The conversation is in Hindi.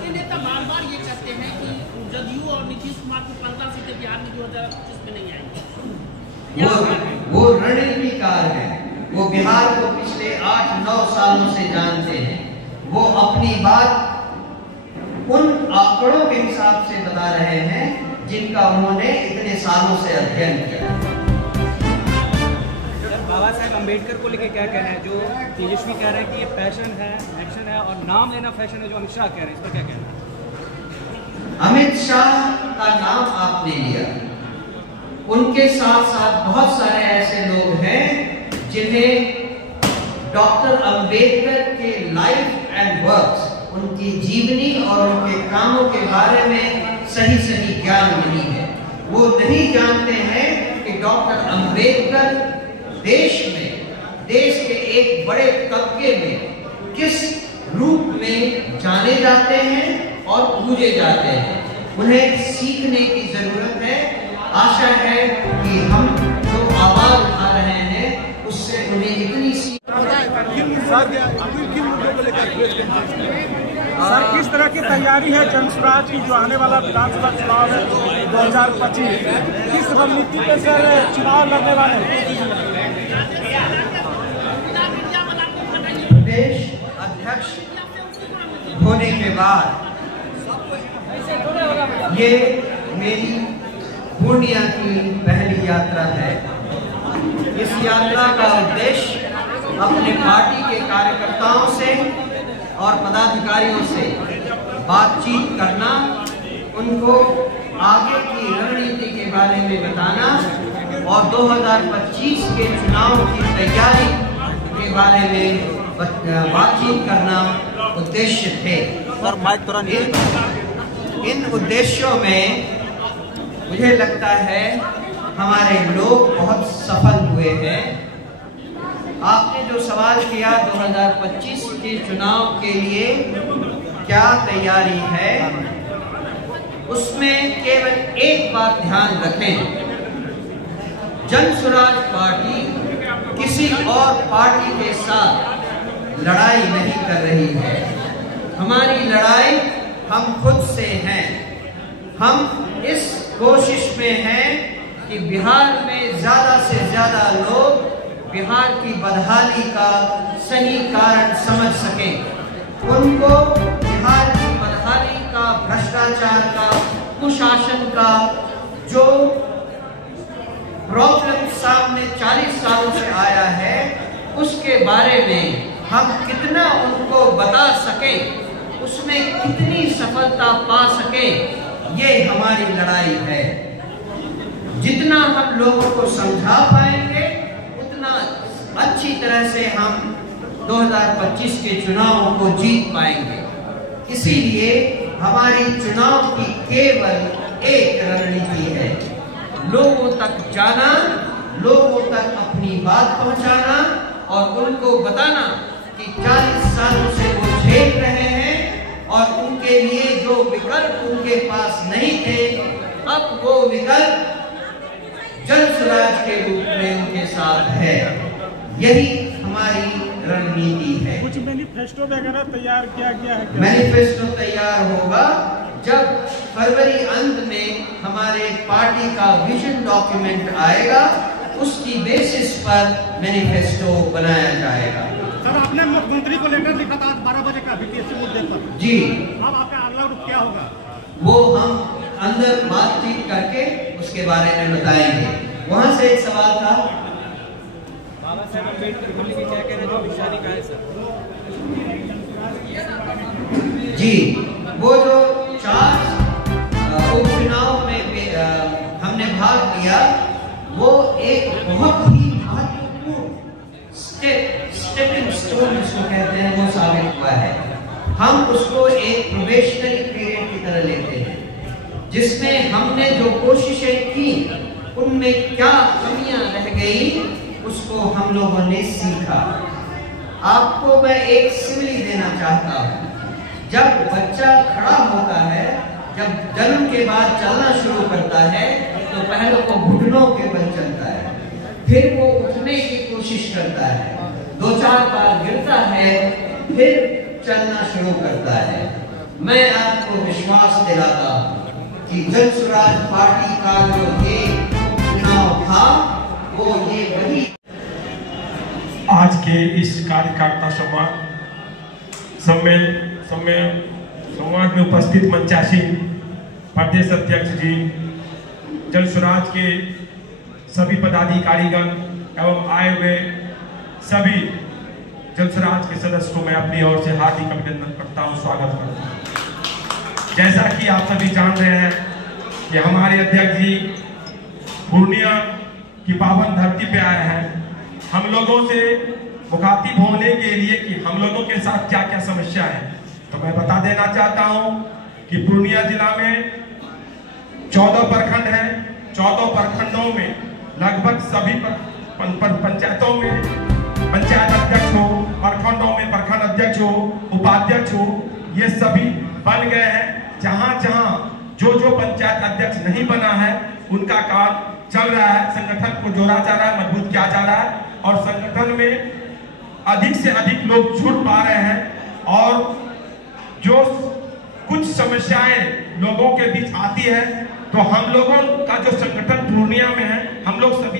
के नेता बार बार ये कहते हैं कि जदयू और नीतीश कुमार की 15 सीटें बिहार में 2025 में नहीं आएंगी। वो रणनीतिकार है, वो बिहार को पिछले 8-9 सालों से जानते हैं। वो अपनी बात उन आंकड़ों के हिसाब से बता रहे हैं जिनका उन्होंने इतने सालों से अध्ययन किया। बाबा साहेब अम्बेडकर को लेकर क्या कहना है? जो तेजस्वी कह रहे हैं कि ये फैशन है, एक्शन है और नाम लेना फैशन है, जो अमित शाह कह रहे हैं, इस पर क्या कहना है? अमित शाह का नाम आपने लिया, उनके साथ साथ बहुत सारे ऐसे लोग हैं जिन्हें डॉक्टर अंबेडकर के लाइफ एंड वर्क्स, उनकी जीवनी और उनके कामों के बारे में सही ज्ञान नहीं है। वो नहीं जानते हैं कि डॉक्टर अंबेडकर देश के एक बड़े तबके में किस रूप में जाने जाते हैं और पूजे जाते हैं। उन्हें सीखने की जरूरत है। आशा है कि हम जो आवाज उठा रहे हैं उससे उन्हें इतनी सीख। सर, किस तरह की तैयारी है जनसुराज की, जो आने वाला विधानसभा चुनाव है 2025, किस रणनीति पे सर चुनाव लड़ने वाले हैं? प्रदेश अध्यक्ष होने के बाद ये मेरी पूर्णिया की पहली यात्रा है। इस यात्रा का उद्देश्य अपने पार्टी के कार्यकर्ताओं से और पदाधिकारियों से बातचीत करना, उनको आगे की रणनीति के बारे में बताना और 2025 के चुनाव की तैयारी के बारे में बातचीत करना उद्देश्य थे। इन उद्देश्यों में मुझे लगता है हमारे लोग बहुत सफल हुए हैं। आपने जो सवाल किया 2025 के चुनाव के लिए क्या तैयारी है, उसमें केवल एक बात ध्यान रखें, जनसुराज पार्टी किसी और पार्टी के साथ लड़ाई नहीं कर रही है। हमारी लड़ाई हम खुद से हैं। हम इस कोशिश में हैं कि बिहार में ज्यादा से ज्यादा लोग बिहार की बदहाली का सही कारण समझ सकें, उनको बिहार की बदहाली का, भ्रष्टाचार का, कुशासन का जो प्रॉब्लम सामने 40 सालों से आया है, उसके बारे में हम कितना उनको बता सके, उसमें कितनी सफलता पा सके, ये हमारी लड़ाई है। जितना हम लोगों को समझा पाएंगे उतना अच्छी तरह से हम 2025 के चुनाव को जीत पाएंगे। इसीलिए हमारी चुनाव की केवल एक रणनीति है, लोगों तक जाना, लोगों तक अपनी बात पहुंचाना और उनको बताना कि 40 सालों से वो झेल रहे हैं और उनके लिए जो विकल्प उनके पास नहीं थे, अब वो विकल्प जनसुराज के रूप में उनके साथ है। यही हमारी रणनीति है। कुछ मैनिफेस्टो वगैरह तैयार किया गया है? मैनिफेस्टो तैयार होगा जब फरवरी अंत में हमारे पार्टी का विजन डॉक्यूमेंट आएगा, उसकी बेसिस पर मैनिफेस्टो बनाया जाएगा। सर, आपने मुख्यमंत्री को लेकर लिखा था 12 बजे का बीटीएस मुद्दे पर। जी, अब आपका अगला रूप क्या होगा? वो हम अंदर बातचीत करके उसके बारे में बताएंगे। वहां से एक सवाल था, बाबा साहेब अम्बेडकर को लेकर क्या कहना, जो अमित शाह ने कहा है सर? जी, वो जो 4 उपचुनाव में हमने भाग लिया, वो एक बहुत ही महत्वपूर्ण स्टेपिंग स्टोन जिसको कहते हैं, वो साबित हुआ है। हम उसको एक प्रोबेशनरी पीरियड की तरह लेते हैं, जिसमें हमने जो कोशिशें की उनमें क्या कमियां रह गई, उसको हम लोगों ने सीखा। आपको मैं एक सिमिली देना चाहता हूँ। जब बच्चा खड़ा होता है, जब जन्म के बाद चलना शुरू करता है, तो पहले वो घुटनों के बल चलता है, फिर वो उठने की कोशिश करता है, 2-4 बार गिरता है, फिर चलना शुरू करता है। मैं आपको विश्वास दिलाता हूं कि जन स्वराज पार्टी का जो ये चुनाव था वो ये वही। आज के इस कार्यकर्ता संवाद में उपस्थित मंचासीन प्रदेश अध्यक्ष जी, जन स्वराज के सभी पदाधिकारीगण एवं आए हुए सभी जन स्वराज के सदस्य को मैं अपनी ओर से हार्दिक अभिनंदन करता हूं, स्वागत करता हूं। जैसा कि आप सभी जान रहे हैं कि हमारे अध्यक्ष जी पूर्णिया की पावन धरती पे आए हैं हम लोगों से मुखातिब होने के लिए कि हम लोगों के साथ क्या क्या समस्या है। तो मैं बता देना चाहता हूं कि पूर्णिया जिला में 14 प्रखंड हैं। 14 प्रखंडों में लगभग सभी पंचायतों में पंचायत अध्यक्ष हो, प्रखंडों में प्रखंड अध्यक्ष हो, उपाध्यक्ष हो, ये सभी बन गए हैं। जहां जहां जो पंचायत अध्यक्ष नहीं बना है उनका काम चल रहा है, संगठन को जोड़ा जा रहा है, मजबूत किया जा रहा है और संगठन में अधिक से अधिक लोग जुड़ पा रहे हैं। और जो कुछ समस्याएं लोगों के बीच आती है तो हम लोगों का जो संगठन पूर्णिया में है, हम लोग सभी